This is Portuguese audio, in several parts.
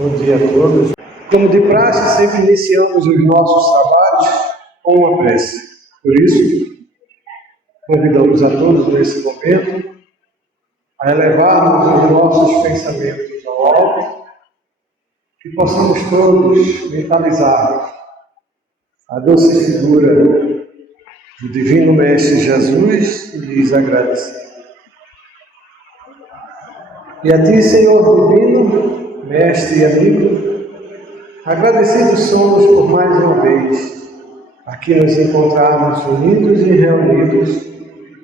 Bom dia a todos. Como de praxe, sempre iniciamos os nossos trabalhos com uma prece. Por isso, convidamos a todos nesse momento a elevarmos os nossos pensamentos ao alto, que possamos todos mentalizar a doce figura do Divino Mestre Jesus e lhes agradecer. E a Ti, Senhor Divino, Mestre e amigo, agradecidos somos por mais uma vez aqui nos encontrarmos unidos e reunidos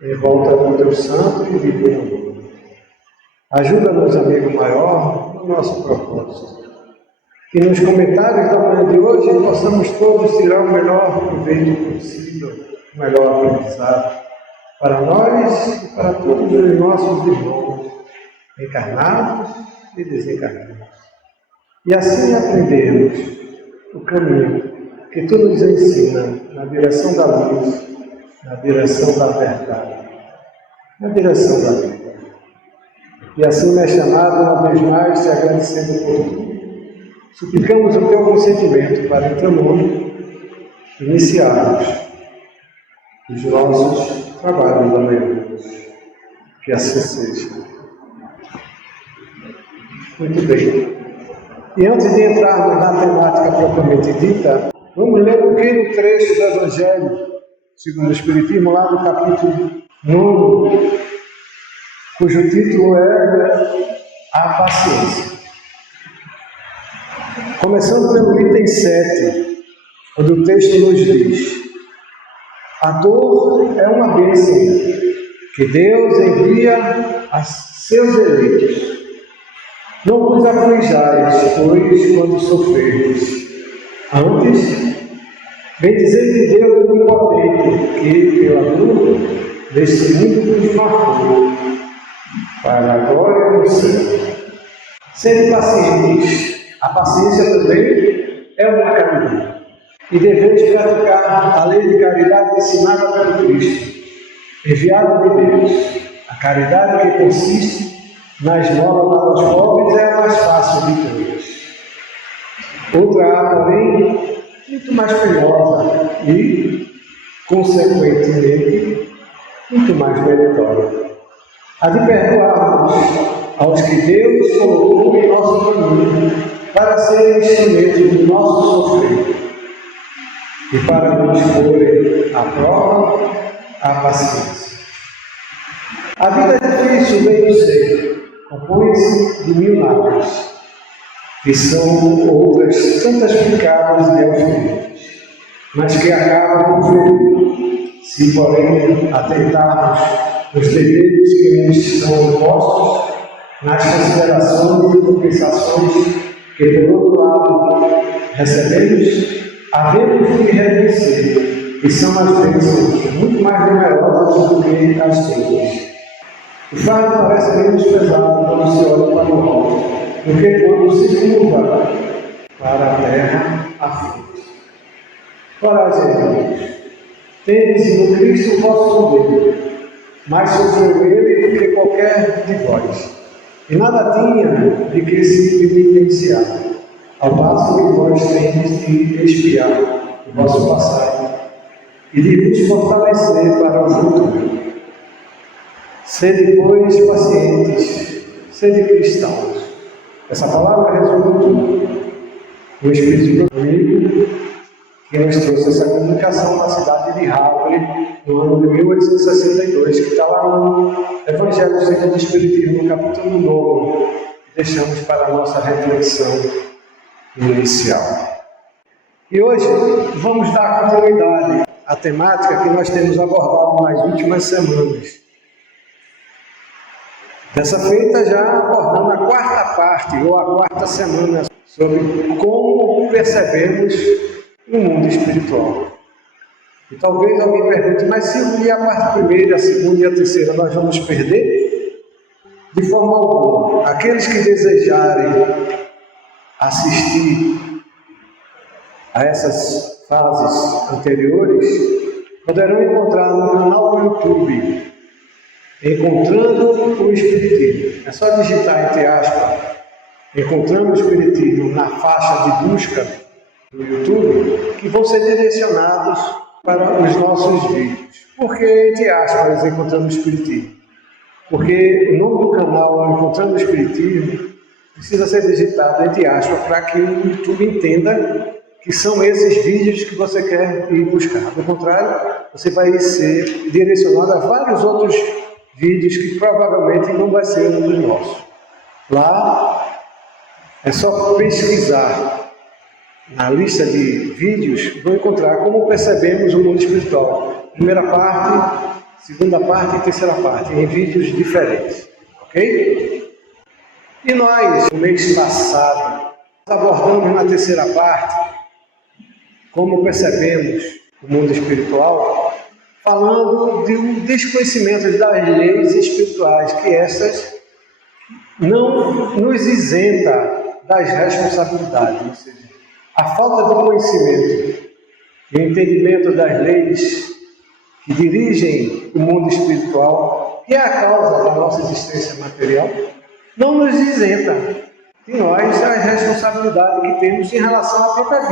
em volta do Teu santo e divino nome. Ajuda-nos, amigo maior, no nosso propósito. Que nos comentários da manhã de hoje possamos todos tirar o melhor proveito possível, o melhor aprendizado para nós e para todos os nossos irmãos, encarnados e desencarnados. E assim aprendermos o caminho que Tu nos ensina na direção da luz, na direção da verdade, na direção da vida. E assim, Mestre amado, uma vez mais, te agradecendo por tudo, suplicamos o Teu consentimento para, em Teu nome, iniciarmos os nossos trabalhos da manhã. Que assim seja. Muito bem. E antes de entrarmos na temática propriamente dita, vamos ler um pequeno trecho do Evangelho, segundo o Espiritismo, lá do capítulo 9, cujo título é A Paciência. Começando pelo item 7, onde o texto nos diz: a dor é uma bênção que Deus envia a seus eleitos. Não vos aflijais, pois, quando sofreres. Antes, bendizei de Deus onipotente, que, pela dor, deste mundo nos marcou, para a glória do céu. Sede pacientes. A paciência também é uma caridade. E deveis praticar a lei de caridade ensinada pelo Cristo, enviado de Deus. A caridade que consiste na esmola para os pobres é a mais fácil de todas. Outra há, porém, muito mais penosa e, consequentemente, muito mais meritória. A de perdoarmos aos que Deus colocou em nosso caminho para serem instrumentos do nosso sofrer e para nos porem à prova a paciência. A vida é difícil, bem eu sei. Compõe-se de 1000 lágrimas, que são outras tantas picadas e alfinetes, mas que acabam por ferir, se porém atentarmos nos deveres que nos são impostos, nas considerações e compensações que, por outro lado, recebemos, havemos de reconhecer que são as bênçãos muito mais numerosas do que as dores. O fardo parece menos pesado quando se olha para o alto do que quando se curva para a terra à frente. Coragem, irmãos, tendes no Cristo o vosso poder, mais sofreu ele do que qualquer de vós, e nada tinha de que se penitenciar, ao passo que vós tendes de expiar o vosso passado e de vos fortalecer para o futuro. Sede, pois, pacientes, sede cristãos. Essa palavra resume tudo. O Espírito do amigo que nos trouxe essa comunicação na cidade de Havre, no ano de 1862, que está lá no Evangelho segundo o Espiritismo, no capítulo 9, que deixamos para a nossa reflexão inicial. E hoje vamos dar continuidade à temática que nós temos abordado nas últimas semanas. Dessa feita, já abordando a quarta parte, ou a quarta semana, sobre como percebemos o mundo espiritual. E talvez alguém pergunte, mas se unir a parte primeira, a segunda e a terceira, nós vamos perder? De forma alguma. Aqueles que desejarem assistir a essas fases anteriores, poderão encontrar no canal do YouTube Encontrando o Espiritismo. É só digitar entre aspas Encontramos Espiritismo na faixa de busca do YouTube, que vão ser direcionados para os nossos vídeos. Por que, entre aspas, Encontramos Espiritismo? Porque o nome do canal Encontrando Espiritismo precisa ser digitado entre aspas para que o YouTube entenda que são esses vídeos que você quer ir buscar. Do contrário, você vai ser direcionado a vários outros vídeos que provavelmente não vai ser um dos nossos. Lá é só pesquisar na lista de vídeos, vão encontrar como percebemos o mundo espiritual. Primeira parte, segunda parte e terceira parte, em vídeos diferentes, ok? E nós, no mês passado, abordamos na terceira parte como percebemos o mundo espiritual, falando de um desconhecimento das leis espirituais, que essas não nos isenta das responsabilidades, ou seja, a falta de conhecimento e o entendimento das leis que dirigem o mundo espiritual, que é a causa da nossa existência material, não nos isenta de nós a responsabilidade que temos em relação à própria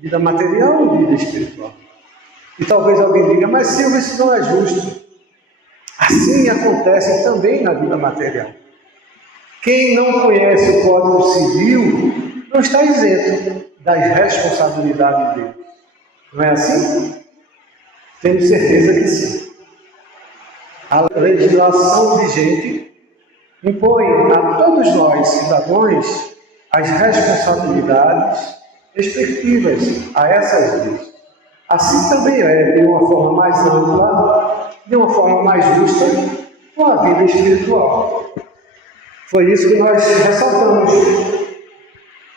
vida material ou vida espiritual. E talvez alguém diga, mas Silvio, isso não é justo. Assim acontece também na vida material. Quem não conhece o Código Civil não está isento das responsabilidades dele. Não é assim? Tenho certeza que sim. A legislação vigente impõe a todos nós, cidadãos, as responsabilidades respectivas a essas leis. Assim também é, de uma forma mais ampla, de uma forma mais justa, com a vida espiritual. Foi isso que nós ressaltamos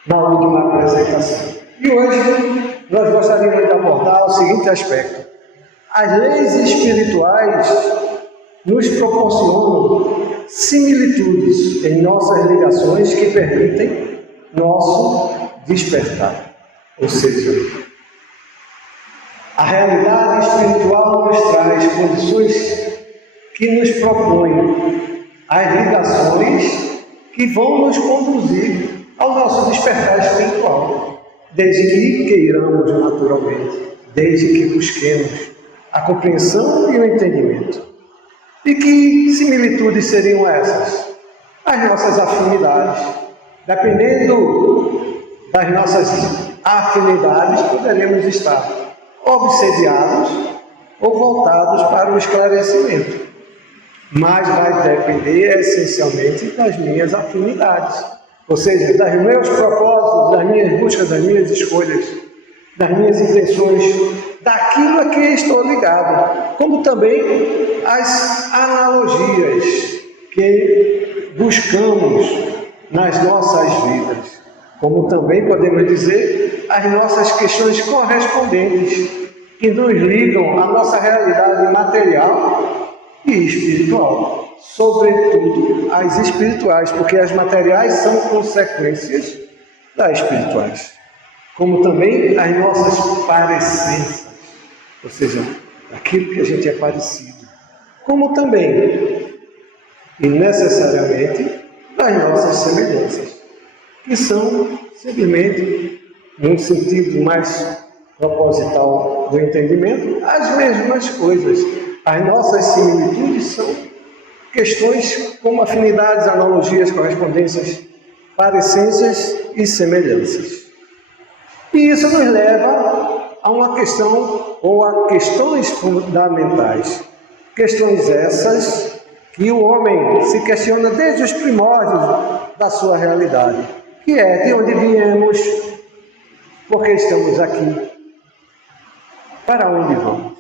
na última apresentação. E hoje nós gostaríamos de abordar o seguinte aspecto. As leis espirituais nos proporcionam similitudes em nossas ligações que permitem nosso despertar. Ou seja, a realidade espiritual nos traz condições que nos propõem as ligações que vão nos conduzir ao nosso despertar espiritual, desde que queiramos naturalmente, desde que busquemos a compreensão e o entendimento. E que similitudes seriam essas? As nossas afinidades. Dependendo das nossas afinidades, poderemos estar obsediados ou voltados para o esclarecimento. Mas vai depender essencialmente das minhas afinidades, ou seja, dos meus propósitos, das minhas buscas, das minhas escolhas, das minhas intenções, daquilo a que estou ligado, como também as analogias que buscamos nas nossas vidas, como também podemos dizer as nossas questões correspondentes, que nos ligam à nossa realidade material e espiritual, sobretudo as espirituais, porque as materiais são consequências das espirituais, como também as nossas parecenças, ou seja, aquilo que a gente é parecido, como também e necessariamente as nossas semelhanças, que são simplesmente, num sentido mais proposital do entendimento, as mesmas coisas. As nossas similitudes são questões como afinidades, analogias, correspondências, parecências e semelhanças. E isso nos leva a uma questão, ou a questões fundamentais. Questões essas que o homem se questiona desde os primórdios da sua realidade, que é de onde viemos, por que estamos aqui, para onde vamos.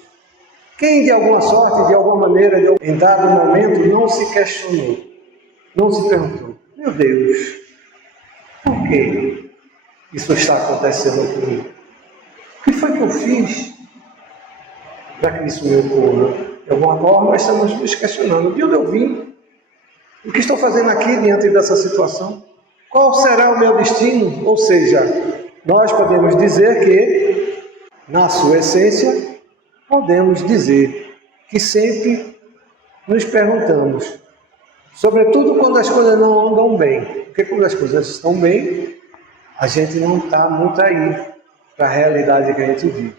Quem de alguma sorte, de alguma maneira, em dado momento, não se questionou, não se perguntou, meu Deus, por que isso está acontecendo comigo? O que foi que eu fiz para que isso me ocorra? De alguma forma, estamos nos questionando, de onde eu vim? O que estou fazendo aqui diante dessa situação? Qual será o meu destino? Ou seja, nós podemos dizer que, na sua essência, podemos dizer que sempre nos perguntamos, sobretudo quando as coisas não andam bem, o Porque quando as coisas estão bem, a gente não está muito aí para a realidade que a gente vive.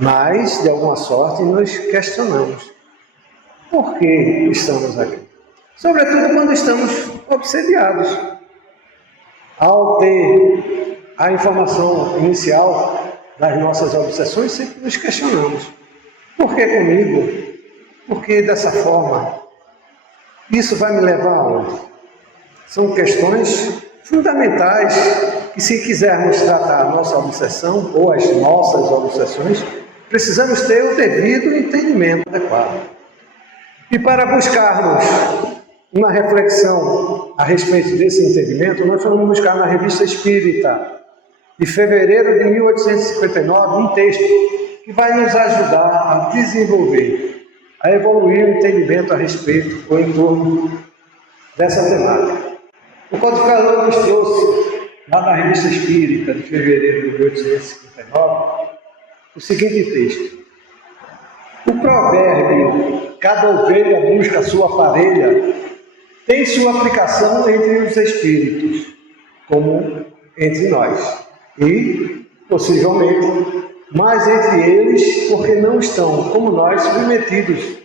Mas, de alguma sorte, nos questionamos. Por que estamos aqui? Sobretudo quando estamos obsediados. Ao ter a informação inicial das nossas obsessões, sempre nos questionamos. Por que comigo? Por que dessa forma? Isso vai me levar aonde? São questões fundamentais que, se quisermos tratar a nossa obsessão ou as nossas obsessões, precisamos ter o devido entendimento adequado. E para buscarmos uma reflexão a respeito desse entendimento, nós fomos buscar na Revista Espírita, de fevereiro de 1859, um texto que vai nos ajudar a desenvolver, a evoluir o entendimento a respeito ou em torno dessa temática. O codificador nos trouxe, lá na Revista Espírita, de fevereiro de 1859, o seguinte texto. O provérbio, cada ovelha busca a sua parelha, tem sua aplicação entre os espíritos, como entre nós, e, possivelmente, mais entre eles, porque não estão, como nós, submetidos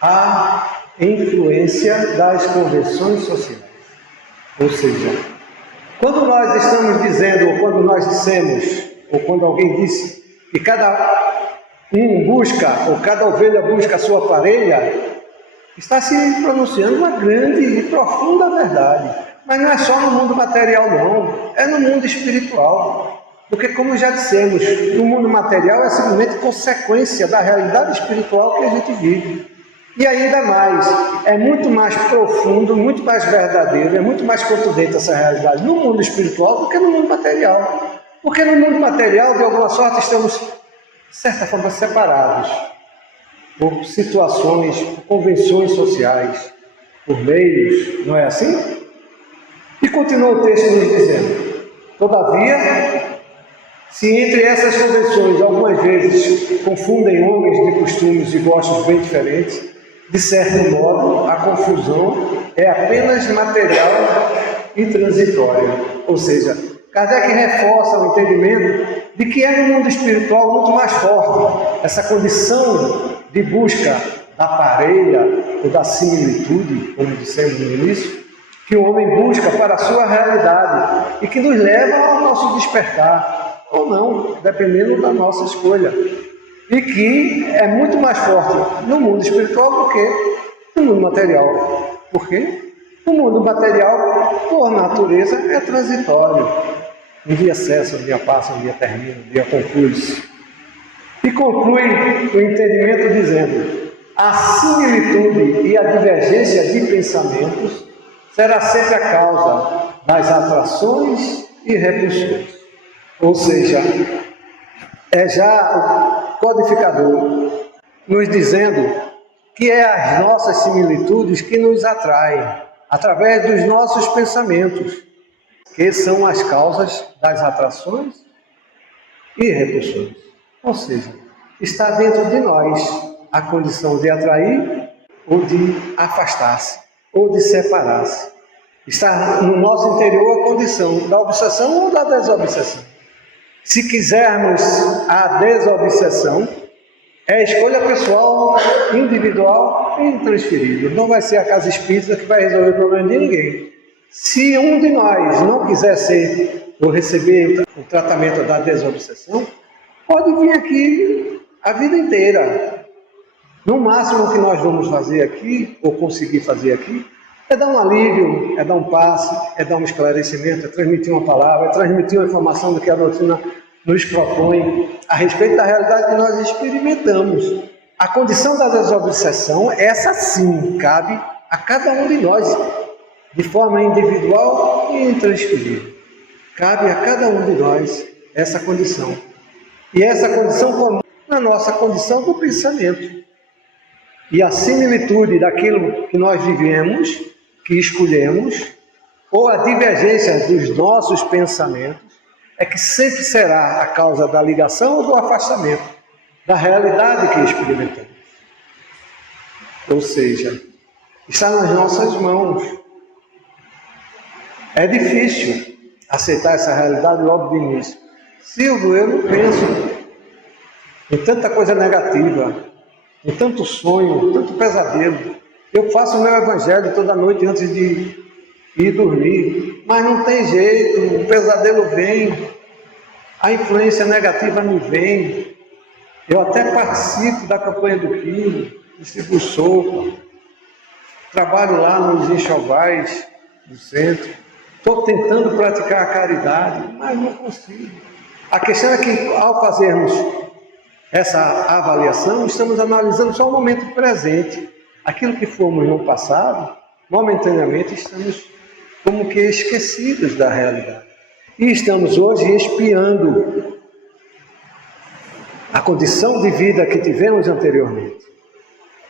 à influência das convenções sociais. Ou seja, quando nós estamos dizendo, ou quando nós dissemos, ou quando alguém disse que cada um busca, ou cada ovelha busca a sua parelha, está se pronunciando uma grande e profunda verdade. Mas não é só no mundo material, não. É no mundo espiritual. Porque, como já dissemos, o mundo material é simplesmente consequência da realidade espiritual que a gente vive. E ainda mais, é muito mais profundo, muito mais verdadeiro, é muito mais contundente essa realidade no mundo espiritual do que no mundo material. Porque no mundo material, de alguma sorte, estamos, de certa forma, separados por situações, por convenções sociais, por meios, não é assim? E continua o texto nos dizendo: todavia, se entre essas convenções algumas vezes confundem homens de costumes e gostos bem diferentes, de certo modo, a confusão é apenas material e transitória. Ou seja, Kardec reforça o entendimento de que é no mundo espiritual muito mais forte essa condição de busca da parelha ou da similitude, como dissemos no início, que o homem busca para a sua realidade e que nos leva ao nosso despertar, ou não, dependendo da nossa escolha. E que é muito mais forte no mundo espiritual do que no mundo material. Por quê? O mundo material, por natureza, é transitório. Um dia cessa, um dia passa, um dia termina, um dia conclui-se. E conclui o entendimento dizendo: a similitude e a divergência de pensamentos será sempre a causa das atrações e repulsões. Ou seja, é já o codificador nos dizendo que é as nossas similitudes que nos atraem, através dos nossos pensamentos, que são as causas das atrações e repulsões. Ou seja, está dentro de nós a condição de atrair ou de afastar-se, ou de separar-se. Está no nosso interior a condição da obsessão ou da desobsessão. Se quisermos a desobsessão, é a escolha pessoal, individual e intransferível. Não vai ser a casa espírita que vai resolver o problema de ninguém. Se um de nós não quiser ser ou receber o tratamento da desobsessão, pode vir aqui a vida inteira. No máximo, o que nós vamos fazer aqui, ou conseguir fazer aqui, é dar um alívio, é dar um passe, é dar um esclarecimento, é transmitir uma palavra, é transmitir uma informação do que a doutrina nos propõe a respeito da realidade que nós experimentamos. A condição da desobsessão, essa sim, cabe a cada um de nós, de forma individual e intransferível. Cabe a cada um de nós essa condição. E essa condição comum na nossa condição do pensamento. E a similitude daquilo que nós vivemos, que escolhemos, ou a divergência dos nossos pensamentos, é que sempre será a causa da ligação ou do afastamento da realidade que experimentamos. Ou seja, está nas nossas mãos. É difícil aceitar essa realidade logo de início. Silvio, eu não penso em tanta coisa negativa, em tanto sonho, tanto pesadelo. Eu faço o meu evangelho toda noite antes de ir dormir, mas não tem jeito, o pesadelo vem, a influência negativa me vem. Eu até participo da campanha do Filho, distribuo sopa, trabalho lá nos enxovais do centro, estou tentando praticar a caridade, mas não consigo. A questão é que, ao fazermos essa avaliação, estamos analisando só o momento presente. Aquilo que fomos no passado, momentaneamente estamos como que esquecidos da realidade. E estamos hoje expiando a condição de vida que tivemos anteriormente.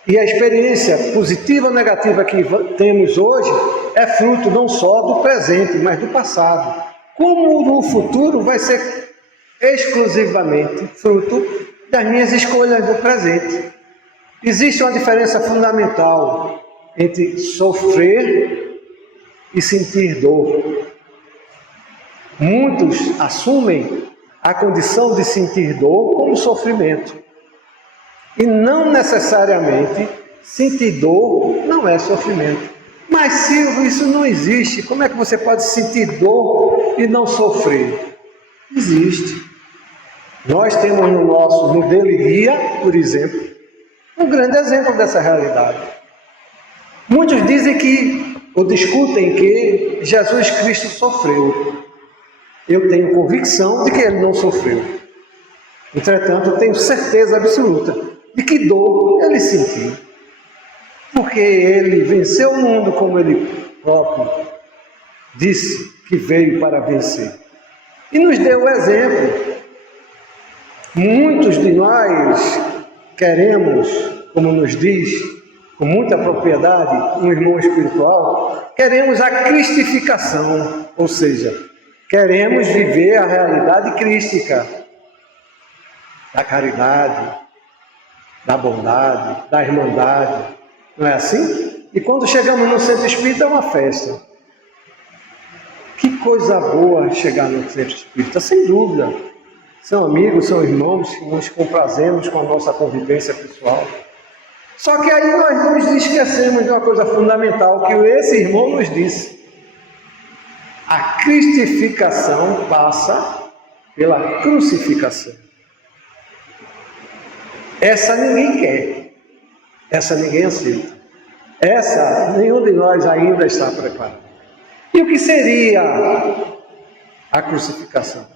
E a experiência positiva ou negativa que temos hoje é fruto não só do presente, mas do passado. Como no futuro vai ser exclusivamente fruto das minhas escolhas do presente. Existe uma diferença fundamental entre sofrer e sentir dor. Muitos assumem a condição de sentir dor como sofrimento. E não necessariamente sentir dor não é sofrimento. Mas Silvio, isso não existe. Como é que você pode sentir dor e não sofrer? Existe. Nós temos no Dele por exemplo, um grande exemplo dessa realidade. Muitos dizem que, ou discutem que Jesus Cristo sofreu. Eu tenho convicção de que ele não sofreu. Entretanto, eu tenho certeza absoluta de que dor ele sentiu. Porque ele venceu o mundo como ele próprio disse que veio para vencer. E nos deu o exemplo. Muitos de nós queremos, como nos diz com muita propriedade um irmão espiritual, queremos a cristificação, ou seja, queremos viver a realidade crística, da caridade, da bondade, da irmandade, não é assim? E quando chegamos no centro espírita é uma festa. Que coisa boa chegar no centro espírita, sem dúvida. São amigos, são irmãos que nos comprazemos com a nossa convivência pessoal. Só que aí nós nos esquecemos de uma coisa fundamental que esse irmão nos disse. A cristificação passa pela crucificação. Essa ninguém quer. Essa ninguém aceita. Essa nenhum de nós ainda está preparado. E o que seria a crucificação?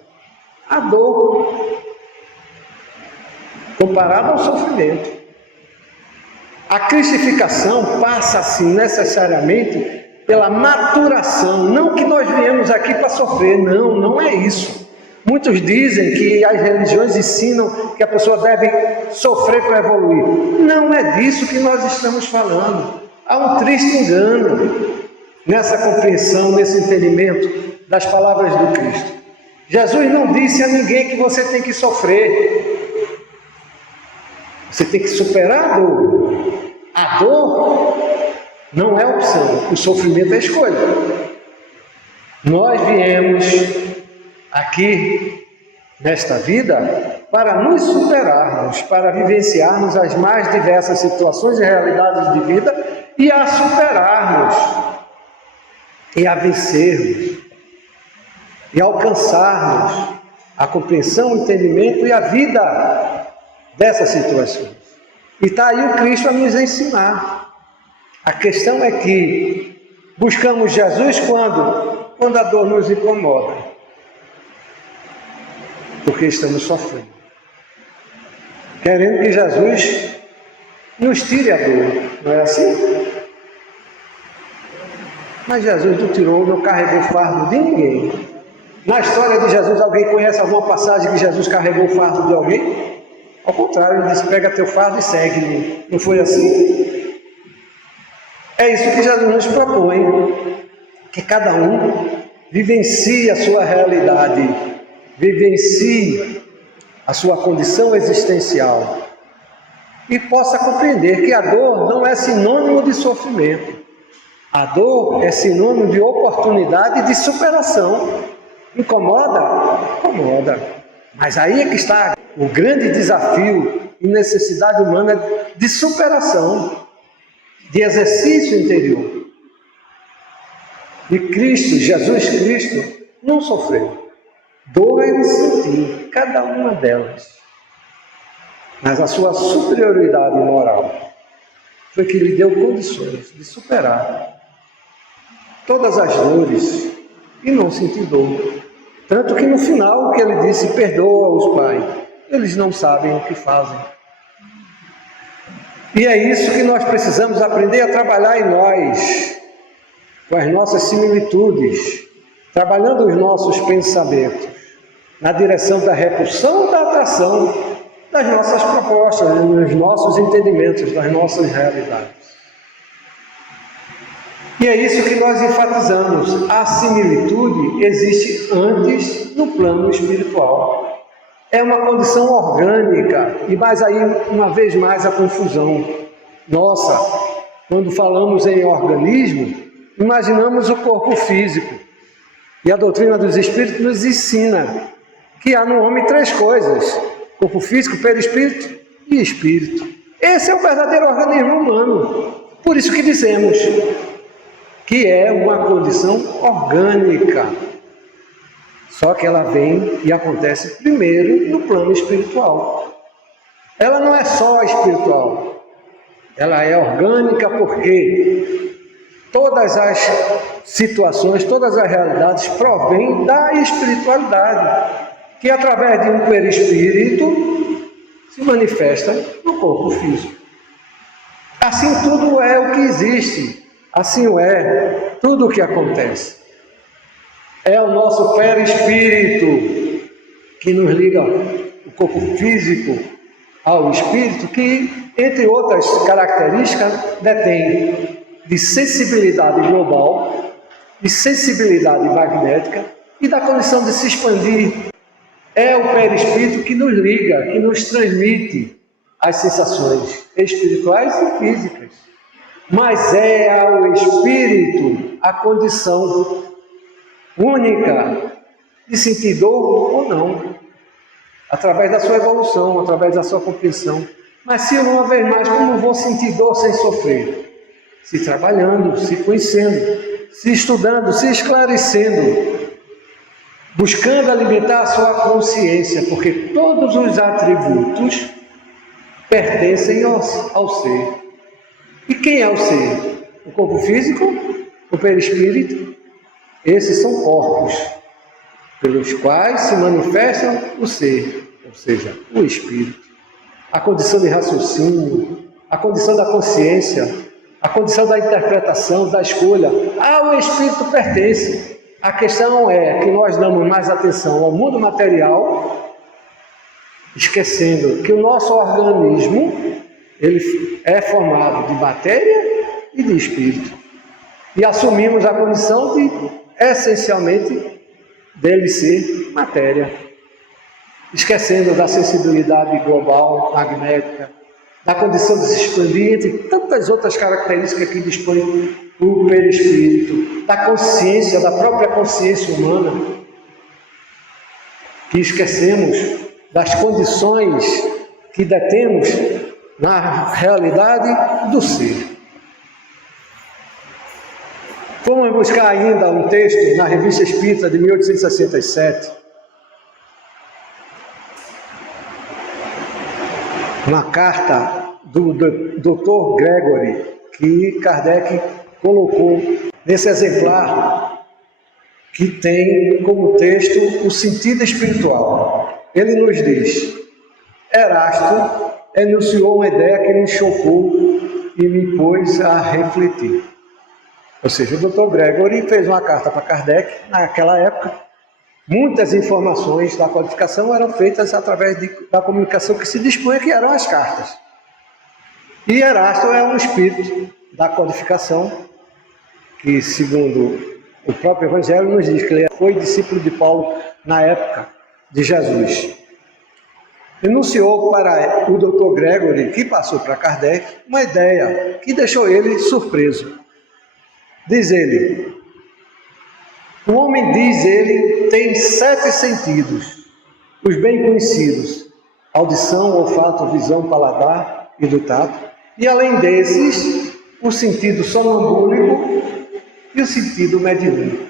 A dor, comparada ao sofrimento. A cristificação passa, assim, necessariamente pela maturação. Não que nós viemos aqui para sofrer, não é isso. Muitos dizem que as religiões ensinam que a pessoa deve sofrer para evoluir. Não é disso que nós estamos falando. Há um triste engano nessa compreensão, nesse entendimento das palavras do Cristo. Jesus não disse a ninguém que você tem que sofrer. Você tem que superar a dor. A dor não é opção, o sofrimento é escolha. Nós viemos aqui nesta vida para nos superarmos, para vivenciarmos as mais diversas situações e realidades de vida e a superarmos e a vencermos e alcançarmos a compreensão, o entendimento e a vida dessas situações. E está aí o Cristo a nos ensinar. A questão é que buscamos Jesus quando a dor nos incomoda. Porque estamos sofrendo. Querendo que Jesus nos tire a dor. Não é assim? Mas Jesus não tirou, não carregou fardo de ninguém. Na história de Jesus, alguém conhece alguma passagem que Jesus carregou o fardo de alguém? Ao contrário, ele disse, pega teu fardo e segue-me. Não foi assim? É isso que Jesus nos propõe. Que cada um vivencie a sua realidade, vivencie a sua condição existencial e possa compreender que a dor não é sinônimo de sofrimento. A dor é sinônimo de oportunidade de superação. Incomoda? Incomoda. Mas aí é que está o grande desafio e necessidade humana de superação, de exercício interior. E Cristo, Jesus Cristo, não sofreu. Dor ele sentiu, cada uma delas. Mas a sua superioridade moral foi que lhe deu condições de superar todas as dores e não sentir dor. Tanto que no final o que ele disse, perdoa-os, Pai, eles não sabem o que fazem. E é isso que nós precisamos aprender a trabalhar em nós, com as nossas similitudes, trabalhando os nossos pensamentos, na direção da repulsão, da atração, das nossas propostas, dos nossos entendimentos, das nossas realidades. E é isso que nós enfatizamos. A similitude existe antes no plano espiritual. É uma condição orgânica. E mais aí, uma vez mais, a confusão. Nossa, quando falamos em organismo, imaginamos o corpo físico. E a doutrina dos espíritos nos ensina que há no homem três coisas: corpo físico, perispírito e espírito. Esse é o verdadeiro organismo humano. Por isso que dizemos que é uma condição orgânica. Só que ela vem e acontece primeiro no plano espiritual. Ela não é só espiritual, ela é orgânica porque todas as situações, todas as realidades provêm da espiritualidade, que através de um perispírito se manifesta no corpo físico. Assim tudo é o que existe. Assim é tudo o que acontece. É o nosso perispírito que nos liga o corpo físico ao espírito, que, entre outras características, detém de sensibilidade global, de sensibilidade magnética e da condição de se expandir. É o perispírito que nos liga, que nos transmite as sensações espirituais e físicas. Mas é ao espírito a condição única de sentir dor ou não, através da sua evolução, através da sua compreensão. Mas se uma vez mais, como vou sentir dor sem sofrer? Se trabalhando, se conhecendo, se estudando, se esclarecendo, buscando alimentar a sua consciência, porque todos os atributos pertencem ao ser. E quem é o ser? O corpo físico, o perispírito. Esses são corpos pelos quais se manifestam o ser, ou seja, o espírito. A condição de raciocínio, a condição da consciência, a condição da interpretação, da escolha. Ao espírito pertence. A questão é que nós damos mais atenção ao mundo material, esquecendo que o nosso organismo ele é formado de matéria e de espírito. E assumimos a condição de, essencialmente, dele ser matéria. Esquecendo da sensibilidade global, magnética, da condição de se expandir, entre tantas outras características que dispõe o perispírito, da consciência, da própria consciência humana, que esquecemos das condições que detemos na realidade do ser. Vamos buscar ainda um texto na Revista Espírita de 1867, uma carta do Dr. Gregory, que Kardec colocou nesse exemplar, que tem como texto o sentido espiritual. Ele nos diz: Erasto enunciou uma ideia que me chocou e me pôs a refletir. Ou seja, o Dr. Gregory fez uma carta para Kardec. Naquela época, muitas informações da codificação eram feitas através da comunicação que se dispunha, que eram as cartas. E Erasto é um espírito da codificação, que, segundo o próprio Evangelho, nos diz que ele foi discípulo de Paulo na época de Jesus. Enunciou para o Dr. Gregory, que passou para Kardec, uma ideia que deixou ele surpreso. Diz ele, o homem, diz ele, tem 7 sentidos, os bem conhecidos, audição, olfato, visão, paladar e do tato, e além desses, o sentido sonambúlico e o sentido mediúnico.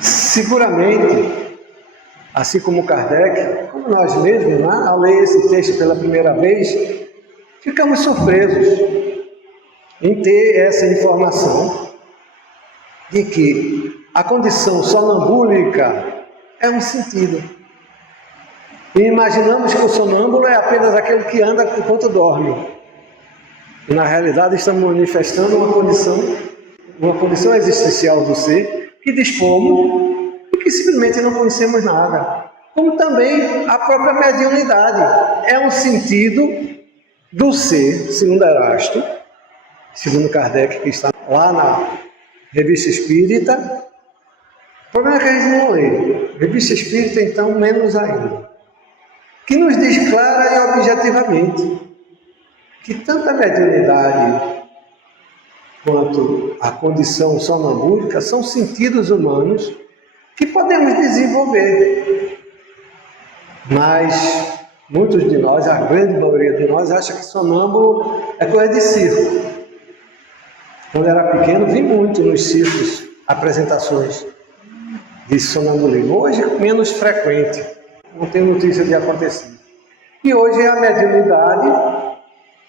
Seguramente, assim como Kardec, como nós mesmos, né, ao ler esse texto pela primeira vez, ficamos surpresos em ter essa informação de que a condição sonambúlica é um sentido. E imaginamos que o sonâmbulo é apenas aquele que anda enquanto dorme. E na realidade estamos manifestando uma condição existencial do ser que dispomos e que simplesmente não conhecemos nada. Como também a própria mediunidade é um sentido do ser, segundo Erasto, segundo Kardec, que está lá na Revista Espírita. O problema é que a gente não lê. Revista Espírita, então, menos ainda. Que nos diz clara e objetivamente que tanto a mediunidade quanto a condição sonambúlica são sentidos humanos que podemos desenvolver. Mas muitos de nós, a grande maioria de nós, acha que sonâmbulo é coisa de circo. Quando era pequeno, vi muito nos circos apresentações de sonambulismo. Hoje, menos frequente, não tenho notícia de acontecer. E hoje a mediunidade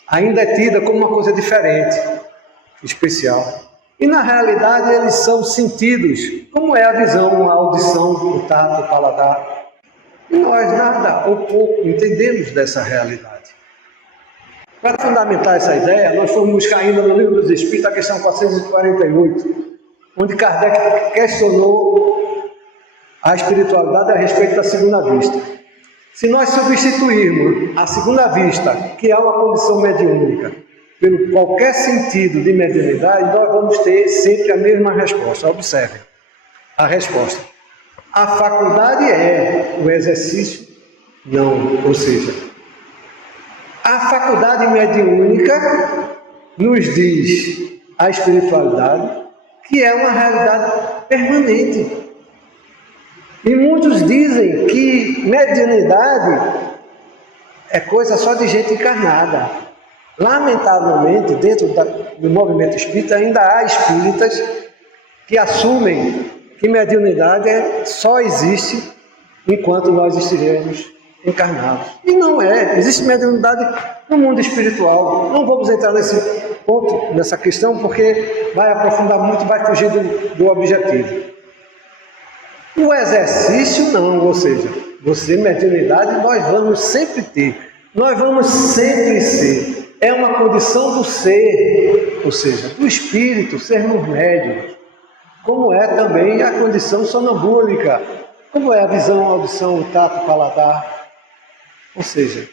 ainda é tida como uma coisa diferente, especial. E na realidade eles são sentidos, como é a visão, a audição, o tato, o paladar. E nós nada ou pouco entendemos dessa realidade. Para fundamentar essa ideia, nós fomos buscar ainda no Livro dos Espíritos a questão 448, onde Kardec questionou a espiritualidade a respeito da segunda vista. Se nós substituirmos a segunda vista, que é uma condição mediúnica, pelo qualquer sentido de mediunidade, nós vamos ter sempre a mesma resposta. Observe a resposta. A faculdade é, o exercício não. Ou seja, a faculdade mediúnica nos diz a espiritualidade que é uma realidade permanente. E muitos dizem que mediunidade é coisa só de gente encarnada. Lamentavelmente, dentro do movimento espírita, ainda há espíritas que assumem que mediunidade só existe enquanto nós estivermos encarnados. E não é. Existe mediunidade no mundo espiritual. Não vamos entrar nesse ponto, nessa questão, porque vai aprofundar muito e vai fugir do objetivo. O exercício não, ou seja, você, mediunidade, nós vamos sempre ter, nós vamos sempre ser. É uma condição do ser, ou seja, do espírito, sermos médiuns. Como é também a condição sonambúlica, como é a visão, a audição, o tato, o paladar. Ou seja,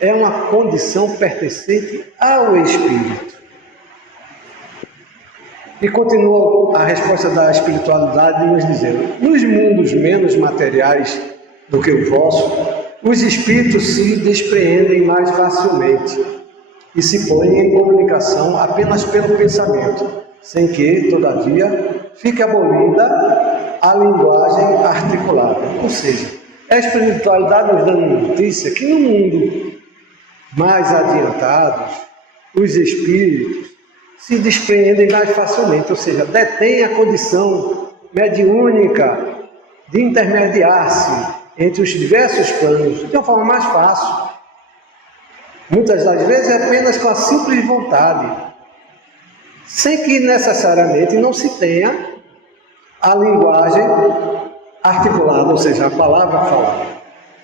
é uma condição pertencente ao espírito. E continua a resposta da espiritualidade nos dizendo: nos mundos menos materiais do que o vosso, os espíritos se despreendem mais facilmente e se põem em comunicação apenas pelo pensamento, sem que, todavia, fique abolida a linguagem articulada. Ou seja, a espiritualidade nos dando notícia que no mundo mais adiantado, os espíritos se despreendem mais facilmente, ou seja, detêm a condição mediúnica de intermediar-se entre os diversos planos de uma forma mais fácil. Muitas das vezes é apenas com a simples vontade, sem que necessariamente não se tenha a linguagem articulada, ou seja, a palavra falada.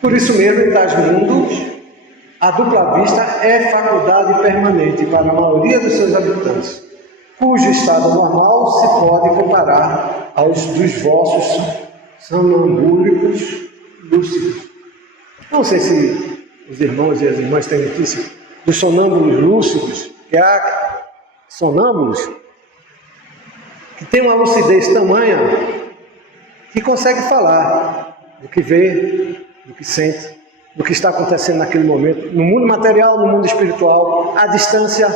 Por isso mesmo, em tais mundos, a dupla vista é faculdade permanente para a maioria dos seus habitantes, cujo estado normal se pode comparar aos dos vossos sonambúlicos lúcidos. Não sei se os irmãos e as irmãs têm notícia dos sonâmbulos lúcidos, que há sonâmbulos que têm uma lucidez tamanha que consegue falar do que vê, do que sente, do que está acontecendo naquele momento, no mundo material, no mundo espiritual, à distância.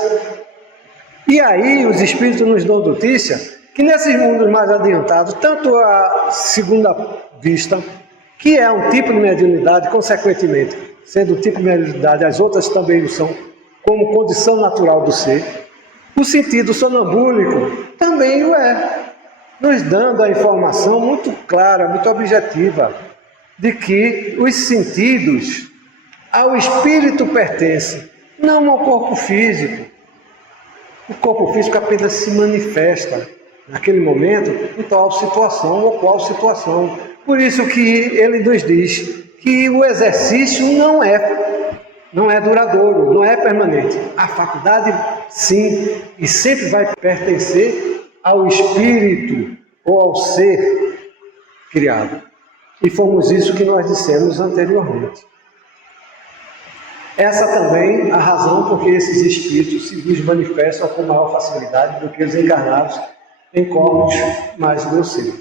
E aí os espíritos nos dão notícia que nesses mundos mais adiantados, tanto a segunda vista, que é um tipo de mediunidade, consequentemente, sendo um tipo de mediunidade, as outras também o são, como condição natural do ser, o sentido sonambúlico também o é, nos dando a informação muito clara, muito objetiva, de que os sentidos ao espírito pertencem, não ao corpo físico. O corpo físico apenas se manifesta naquele momento em tal situação ou qual situação. Por isso que ele nos diz que o exercício não é duradouro, não é permanente. A faculdade, sim, e sempre vai pertencer ao espírito ou ao ser criado. E fomos isso que nós dissemos anteriormente. Essa também é a razão por que esses espíritos se nos manifestam com maior facilidade do que os encarnados em corpos mais grosseiros.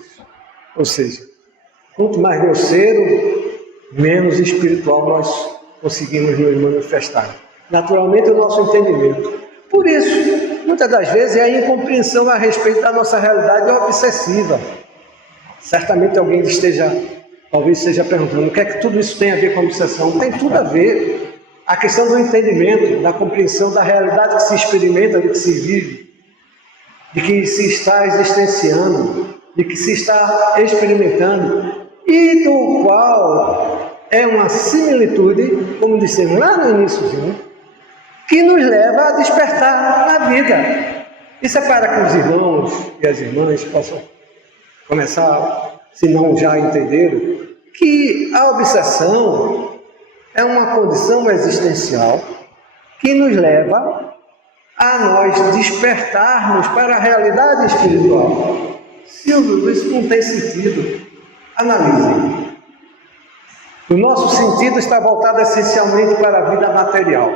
Ou seja, quanto mais grosseiro, menos espiritual nós conseguimos nos manifestar. Naturalmente, o nosso entendimento. Por isso, muitas das vezes, a incompreensão a respeito da nossa realidade é obsessiva. Certamente alguém talvez esteja perguntando, o que é que tudo isso tem a ver com a obsessão? Tem tudo a ver. A questão do entendimento, da compreensão da realidade que se experimenta, do que se vive, de que se está existenciando, de que se está experimentando, e do qual é uma similitude, como dissemos lá no iníciozinho, que nos leva a despertar na vida. Isso é para que os irmãos e as irmãs possam começar, se não já entenderam, que a obsessão é uma condição existencial que nos leva a nós despertarmos para a realidade espiritual. Silvio, isso não tem sentido. Analisem. O nosso sentido está voltado essencialmente para a vida material.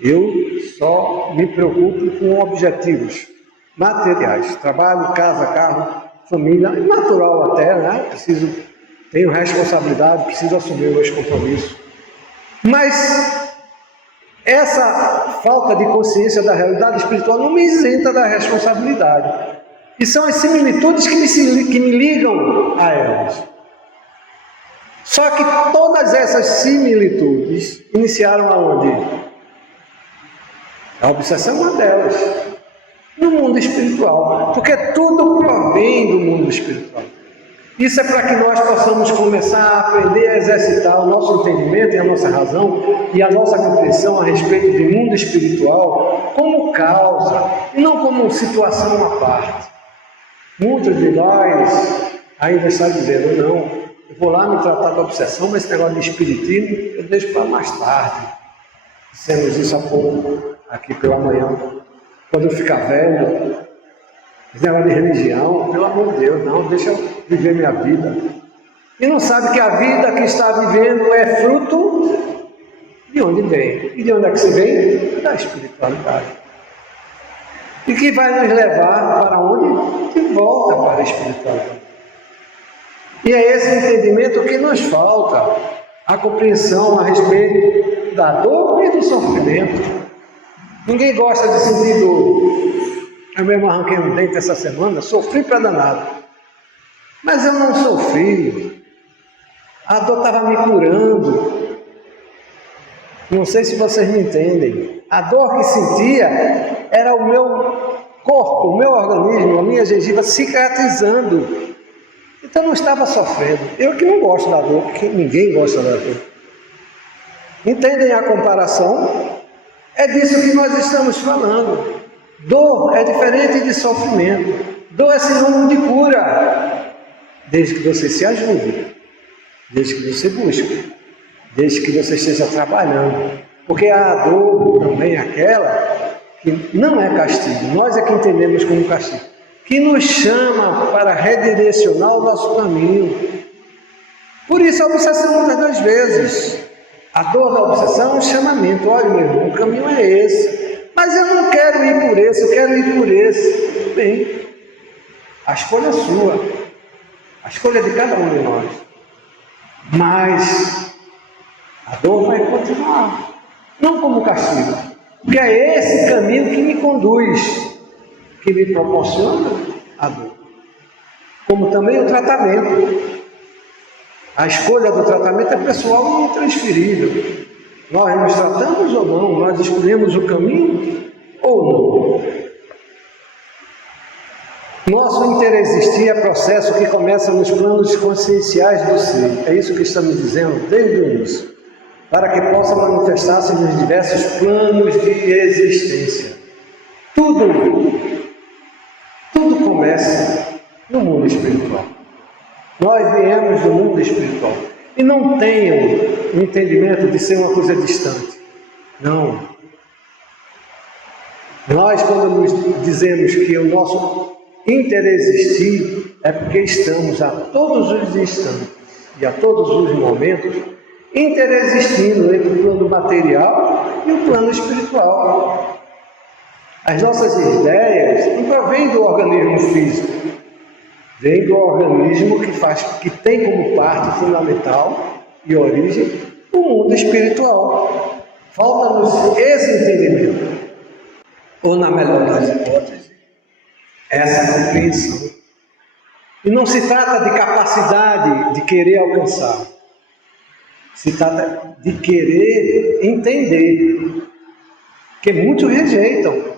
Eu só me preocupo com objetivos materiais. Trabalho, casa, carro, família, natural até, né? Tenho responsabilidade, preciso assumir meus compromissos. Mas essa falta de consciência da realidade espiritual não me isenta da responsabilidade. E são as similitudes que me ligam a elas. Só que todas essas similitudes iniciaram aonde? A obsessão é uma delas. No mundo espiritual. Porque tudo provém do mundo espiritual. Isso é para que nós possamos começar a aprender a exercitar o nosso entendimento e a nossa razão e a nossa compreensão a respeito do mundo espiritual como causa e não como situação à parte. Muitos de nós ainda estão dizendo, não, eu vou lá me tratar da obsessão, mas esse negócio de espiritismo eu deixo para mais tarde. Dissemos isso há pouco, aqui pela manhã. Quando eu ficar velho, esse negócio de religião, pelo amor de Deus, não, deixa eu viver minha vida. E não sabe que a vida que está vivendo é fruto de onde vem. E de onde é que se vem? Da espiritualidade. E que vai nos levar para onde? De volta para a espiritualidade. E é esse entendimento que nos falta, a compreensão a respeito da dor e do sofrimento. Ninguém gosta de sentir dor. Eu mesmo arranquei um dente essa semana, sofri para danado. Mas eu não sofri. A dor estava me curando. Não sei se vocês me entendem. A dor que sentia era o meu corpo, o meu organismo, a minha gengiva cicatrizando. Então eu não estava sofrendo. Eu que não gosto da dor, porque ninguém gosta da dor. Entendem a comparação? É disso que nós estamos falando. Dor é diferente de sofrimento. Dor é sinônimo de cura. Desde que você se ajude. Desde que você busque. Desde que você esteja trabalhando. Porque a dor também é aquela que não é castigo. Nós é que entendemos como castigo. Que nos chama para redirecionar o nosso caminho. Por isso a obsessão muitas das vezes. A dor da obsessão é um chamamento. Olha, meu irmão, o caminho é esse. Mas eu não quero ir por esse, eu quero ir por esse. Tudo bem. A escolha é sua. A escolha é de cada um de nós. Mas a dor vai continuar. Não como castigo, Porque é esse caminho que me conduz, que me proporciona a dor. Como também o tratamento. A escolha do tratamento é pessoal e intransferível. Nós nos tratamos ou não? Nós escolhemos o caminho ou não? Nosso interexistir é processo que começa nos planos conscienciais do ser. É isso que estamos dizendo desde o início. Para que possa manifestar-se nos diversos planos de existência. Tudo começa no mundo espiritual. Nós viemos do mundo espiritual. E não tenham o entendimento de ser uma coisa distante. Não. Nós, quando nos dizemos que o nosso interexistir, é porque estamos a todos os instantes e a todos os momentos interexistindo entre o plano material e o plano espiritual. As nossas ideias não provêm do organismo físico, vem do organismo que tem como parte fundamental e origem o mundo espiritual. Falta-nos esse entendimento, ou na melhor das hipóteses, essa compreensão. E não se trata de capacidade de querer alcançar, se trata de querer entender, que muitos rejeitam.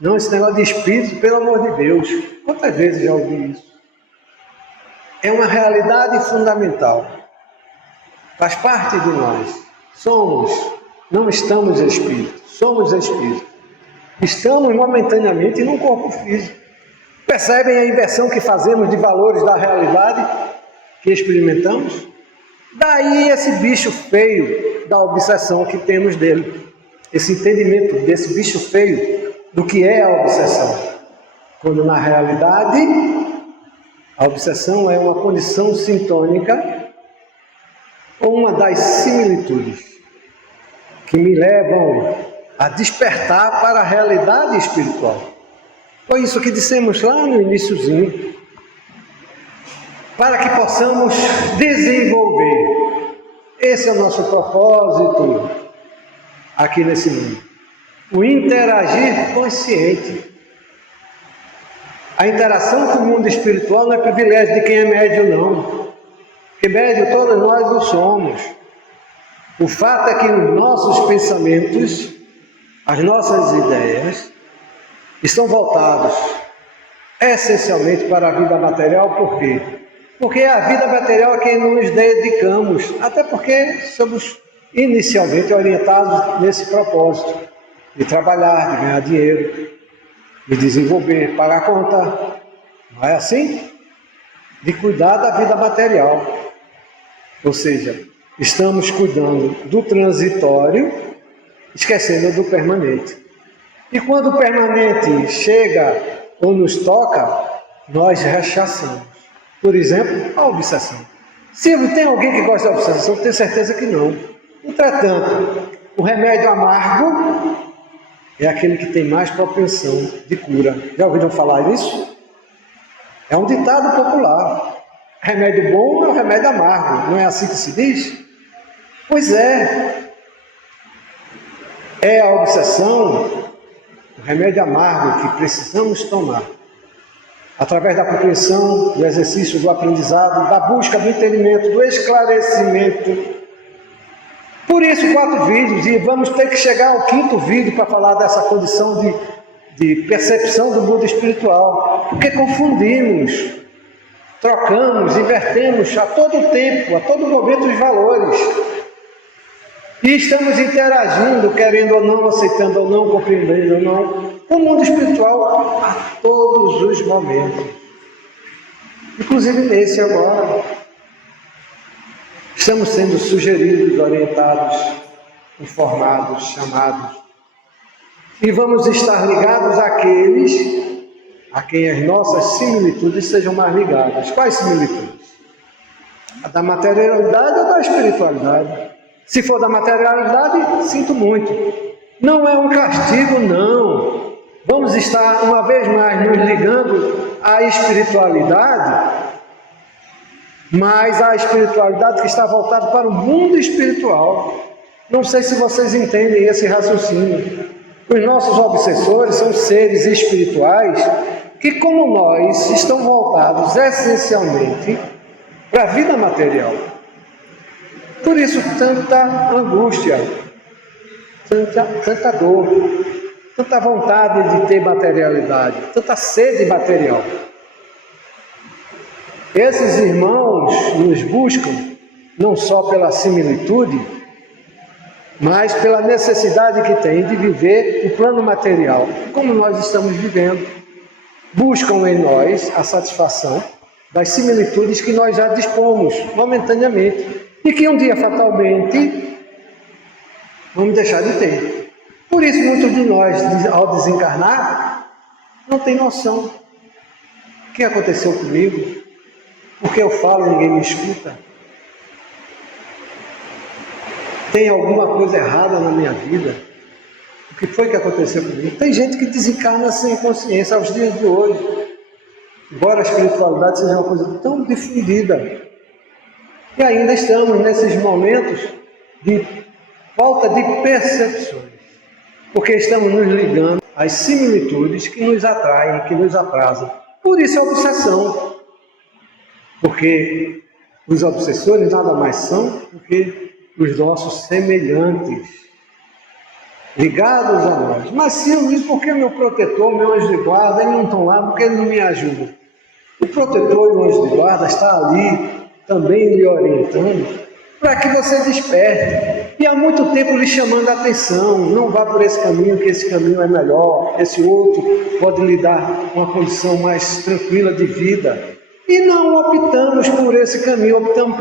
Não, esse negócio de espírito, pelo amor de Deus, quantas vezes já ouvi isso? É uma realidade fundamental, faz parte de nós. Não estamos espíritos, somos espíritos. Estamos momentaneamente num corpo físico. Percebem a inversão que fazemos de valores da realidade que experimentamos? Daí esse bicho feio da obsessão que temos dele. Esse entendimento desse bicho feio do que é a obsessão. Quando na realidade a obsessão é uma condição sintônica ou uma das similitudes que me levam a despertar para a realidade espiritual. Foi isso que dissemos lá no iniciozinho. Para que possamos desenvolver. Esse é o nosso propósito aqui nesse mundo. O interagir consciente. A interação com o mundo espiritual não é privilégio de quem é médio, não. Porque médio todos nós o somos. O fato é que os nossos pensamentos, as nossas ideias, estão voltados essencialmente para a vida material. Por quê? Porque é a vida material a quem nos dedicamos, até porque somos inicialmente orientados nesse propósito, de trabalhar, de ganhar dinheiro, de desenvolver, pagar conta, não é assim? De cuidar da vida material. Ou seja, estamos cuidando do transitório, esquecendo do permanente. E quando o permanente chega ou nos toca, nós rechaçamos. Por exemplo, a obsessão. Se tem alguém que gosta da obsessão, eu tenho certeza que não. Entretanto, o remédio amargo é aquele que tem mais propensão de cura. Já ouviram falar nisso? É um ditado popular. Remédio bom é o remédio amargo. Não é assim que se diz? Pois é. É a obsessão, o remédio amargo que precisamos tomar. Através da compreensão, do exercício, do aprendizado, da busca do entendimento, do esclarecimento. Por isso, 4 vídeos, e vamos ter que chegar ao 5º vídeo para falar dessa condição de percepção do mundo espiritual. Porque confundimos, trocamos, invertemos a todo tempo, a todo momento os valores. E estamos interagindo, querendo ou não, aceitando ou não, compreendendo ou não, com o mundo espiritual a todos os momentos. Inclusive nesse agora. Estamos sendo sugeridos, orientados, informados, chamados. E vamos estar ligados àqueles a quem as nossas similitudes sejam mais ligadas. Quais similitudes? A da materialidade ou da espiritualidade? Se for da materialidade, sinto muito. Não é um castigo, não. Vamos estar, uma vez mais, nos ligando à espiritualidade, mas a espiritualidade que está voltada para o mundo espiritual. Não sei se vocês entendem esse raciocínio. Os nossos obsessores são seres espirituais que, como nós, estão voltados essencialmente para a vida material. Por isso, tanta angústia, tanta dor, tanta vontade de ter materialidade, tanta sede material. Esses irmãos nos buscam não só pela similitude, mas pela necessidade que têm de viver o plano material, como nós estamos vivendo. Buscam em nós a satisfação das similitudes que nós já dispomos momentaneamente e que um dia fatalmente vamos deixar de ter. Por isso, muitos de nós, ao desencarnar, não tem noção. O que aconteceu comigo? Porque eu falo e ninguém me escuta? Tem alguma coisa errada na minha vida? O que foi que aconteceu comigo? Tem gente que desencarna sem consciência aos dias de hoje. Embora a espiritualidade seja uma coisa tão difundida. E ainda estamos nesses momentos de falta de percepções. Porque estamos nos ligando às similitudes que nos atraem, que nos atrasam. Por isso a obsessão. Porque os obsessores nada mais são do que os nossos semelhantes, ligados a nós. Mas Silvio, por que meu protetor, meu anjo de guarda, eles não estão lá, porque ele não me ajuda? O protetor e o anjo de guarda está ali, também lhe orientando, para que você desperte. E há muito tempo lhe chamando a atenção, não vá por esse caminho, que esse caminho é melhor, esse outro pode lhe dar uma condição mais tranquila de vida. E não optamos por esse caminho, optamos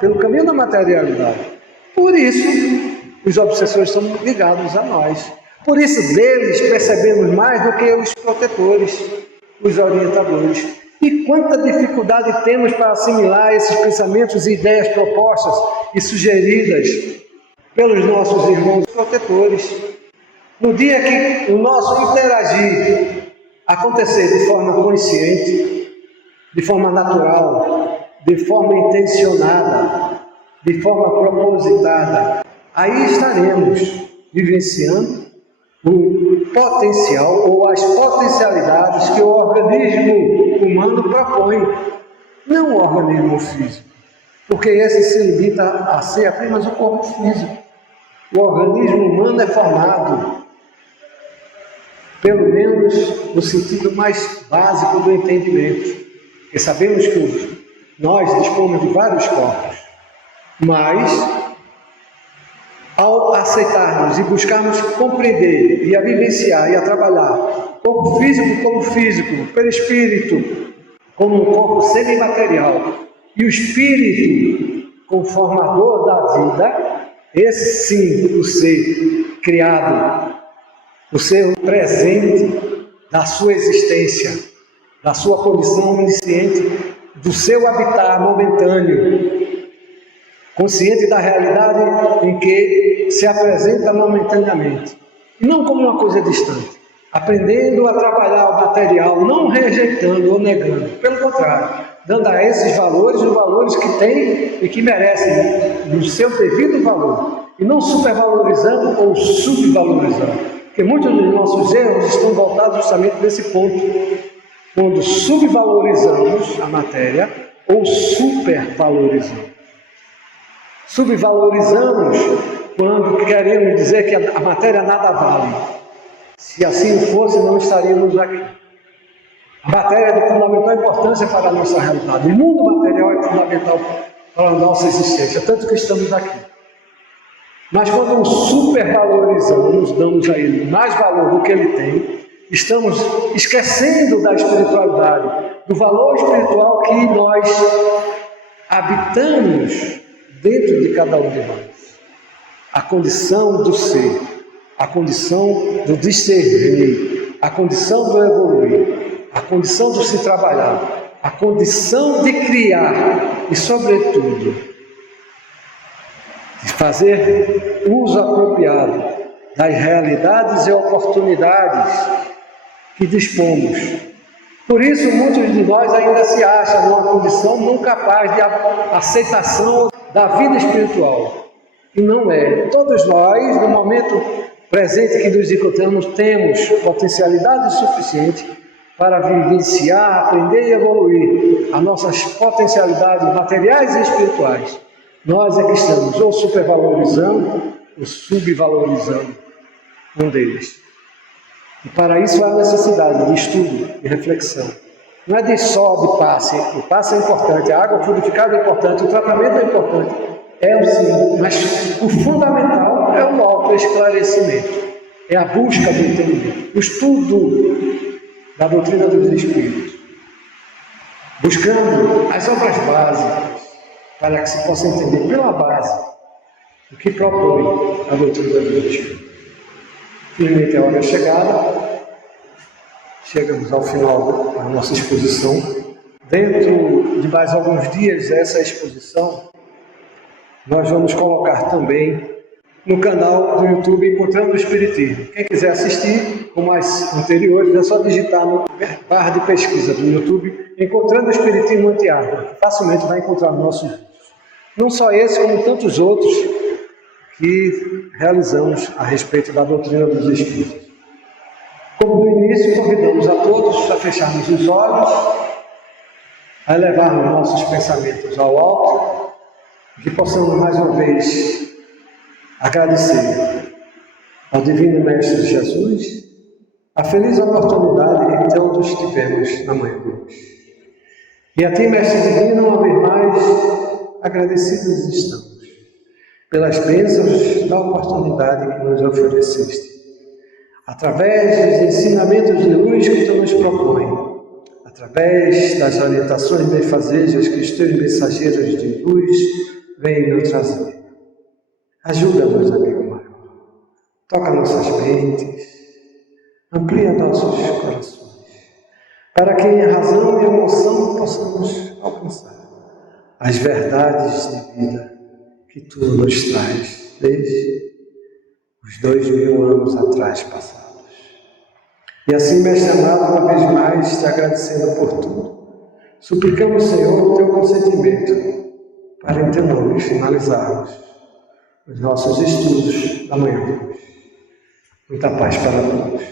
pelo caminho da materialidade. Por isso, os obsessores estão ligados a nós. Por isso, deles percebemos mais do que os protetores, os orientadores. E quanta dificuldade temos para assimilar esses pensamentos e ideias propostas e sugeridas pelos nossos irmãos protetores. No dia que o nosso interagir acontecer de forma consciente, de forma natural, de forma intencionada, de forma propositada, aí estaremos vivenciando o potencial ou as potencialidades que o organismo humano propõe, não o organismo físico, porque esse se limita a ser apenas o corpo físico. O organismo humano é formado, pelo menos no sentido mais básico do entendimento, porque sabemos que nós dispomos de vários corpos, mas ao aceitarmos e buscarmos compreender e a vivenciar e a trabalhar corpo físico como físico, perispírito como um corpo semimaterial e o espírito como formador da vida, esse sim, o ser criado, o ser presente da sua existência, da sua condição onisciente, do seu habitat momentâneo, consciente da realidade em que se apresenta momentaneamente, e não como uma coisa distante, aprendendo a trabalhar o material, não rejeitando ou negando, pelo contrário, dando a esses valores os valores que têm e que merecem o seu devido valor, e não supervalorizando ou subvalorizando, porque muitos dos nossos erros estão voltados justamente nesse ponto, quando subvalorizamos a matéria ou supervalorizamos. Subvalorizamos quando queremos dizer que a matéria nada vale. Se assim fosse, não estaríamos aqui. A matéria é de fundamental importância para a nossa realidade. O mundo material é fundamental para a nossa existência, tanto que estamos aqui. Mas quando o supervalorizamos, damos a ele mais valor do que ele tem, estamos esquecendo da espiritualidade, do valor espiritual que nós habitamos dentro de cada um de nós. A condição do ser, a condição do discernir, a condição do evoluir, a condição do se trabalhar, a condição de criar e, sobretudo, de fazer uso apropriado das realidades e oportunidades que dispomos. Por isso, muitos de nós ainda se acham numa condição não capaz de aceitação da vida espiritual. E não é. Todos nós, no momento presente que nos encontramos, temos potencialidade suficiente para vivenciar, aprender e evoluir as nossas potencialidades materiais e espirituais. Nós é que estamos ou supervalorizando ou subvalorizando um deles. E para isso há necessidade de estudo, de reflexão. Não é só de passe. O passe é importante, a água purificada é importante, o tratamento é importante. É sim, mas o fundamental é o autoesclarecimento. É a busca do entendimento, o estudo da doutrina dos Espíritos. Buscando as obras básicas, para que se possa entender pela base o que propõe a doutrina dos Espíritos. Finalmente a hora é chegada, chegamos ao final da nossa exposição. Dentro de mais alguns dias dessa exposição, nós vamos colocar também no canal do YouTube Encontrando o Espiritismo. Quem quiser assistir, como as anteriores, é só digitar no barra de pesquisa do YouTube Encontrando o Espiritismo Anti-Árvore, que facilmente vai encontrar nossos vídeos. Não só esse, como tantos outros que realizamos a respeito da doutrina dos Espíritos. Como no início, convidamos a todos a fecharmos os olhos, a elevarmos nossos pensamentos ao alto, que possamos mais uma vez agradecer ao Divino Mestre Jesus a feliz oportunidade que todos tivemos na manhã de hoje. E a Ti, Mestre Divino, uma vez mais, agradecidos estamos pelas bênçãos da oportunidade que nos ofereceste, através dos ensinamentos de luz que Tu nos propõe, através das orientações benfazejas que os Teus mensageiros de luz vêm nos trazer. Ajuda-nos, amigo maior. Toca nossas mentes, amplia nossos corações, para que em razão e emoção possamos alcançar as verdades de vida que Tu nos traz desde os 2000 anos atrás passados. E assim, Mestre amado, uma vez mais, te agradecendo por tudo, suplicamos, Senhor, o Teu consentimento para em Teu nome finalizarmos os nossos estudos da manhã de hoje. Muita paz para todos.